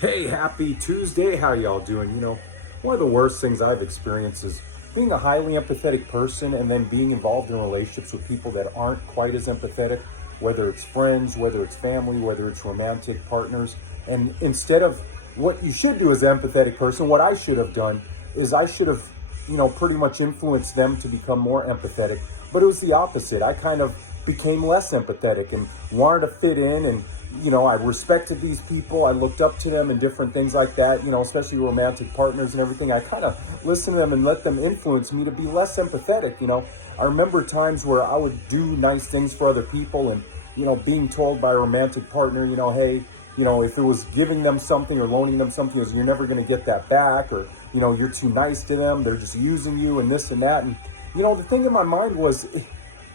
Hey, happy Tuesday. How y'all doing? One of the worst things I've experienced is being a highly empathetic person and then being involved in relationships with people that aren't quite as empathetic, whether it's friends, whether it's family, whether it's romantic partners. And instead of what you should do as an empathetic person, what I should have done is I should have, pretty much influenced them to become more empathetic. But it was the opposite. I kind of became less empathetic and wanted to fit in, and I respected these people. I looked up to them and different things like that, especially romantic partners and everything. I kind of listened to them and let them influence me to be less empathetic. I remember times where I would do nice things for other people and, being told by a romantic partner, hey, if it was giving them something or loaning them something, is you're never going to get that back, or, you're too nice to them. They're just using you and this and that. And, the thing in my mind was,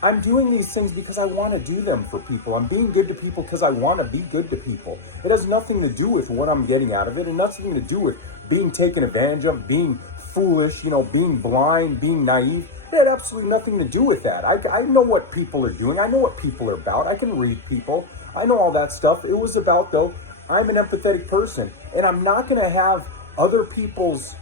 I'm doing these things because I want to do them for people. I'm being good to people because I want to be good to people. It has nothing to do with what I'm getting out of it, and nothing to do with being taken advantage of, being foolish, being blind, being naive. It had absolutely nothing to do with that. I know what people are doing. I know what people are about. I can read people. I know all that stuff. It was about, though, I'm an empathetic person, and I'm not going to have other people's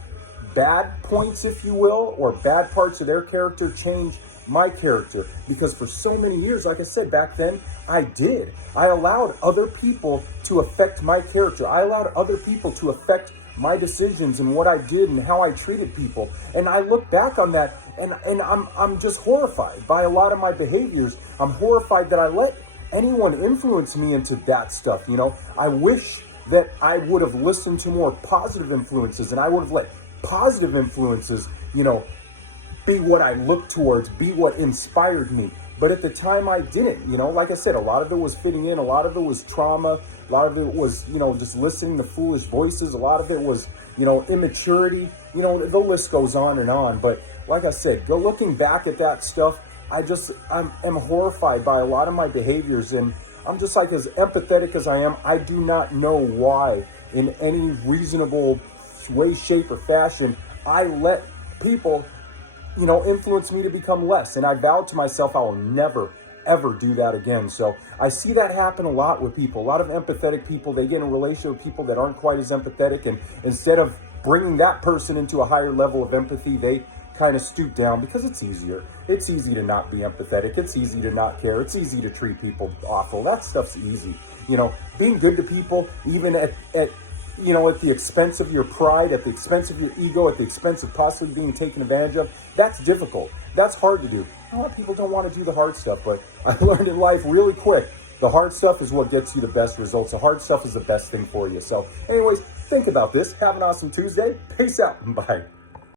bad points, if you will, or bad parts of their character change my character. Because for so many years, like I said, back then, I allowed other people to affect my character. I allowed other people to affect my decisions and what I did and how I treated people. And I look back on that, and I'm just horrified by a lot of my behaviors. I'm horrified that I let anyone influence me into that stuff. I wish that I would have listened to more positive influences, and I would have let positive influences, be what I looked towards, be what inspired me. But at the time I didn't, like I said, a lot of it was fitting in, a lot of it was trauma, a lot of it was, just listening to foolish voices, a lot of it was, immaturity, the list goes on and on. But like I said, looking back at that stuff, I'm horrified by a lot of my behaviors, and I'm just like, as empathetic as I am, I do not know why in any reasonable way, shape, or fashion I let people influence me to become less. And I vowed to myself I will never, ever do that again. So I see that happen a lot with people. A lot of empathetic people, they get in a relationship with people that aren't quite as empathetic, and instead of bringing that person into a higher level of empathy, they kind of stoop down because it's easier. It's easy to not be empathetic. It's easy to not care. It's easy to treat people awful. That stuff's easy. Being good to people, even at the expense of your pride, at the expense of your ego, at the expense of possibly being taken advantage of, that's difficult. That's hard to do. A lot of people don't want to do the hard stuff, but I learned in life really quick, the hard stuff is what gets you the best results. The hard stuff is the best thing for you. So anyways, think about this. Have an awesome Tuesday. Peace out. Bye.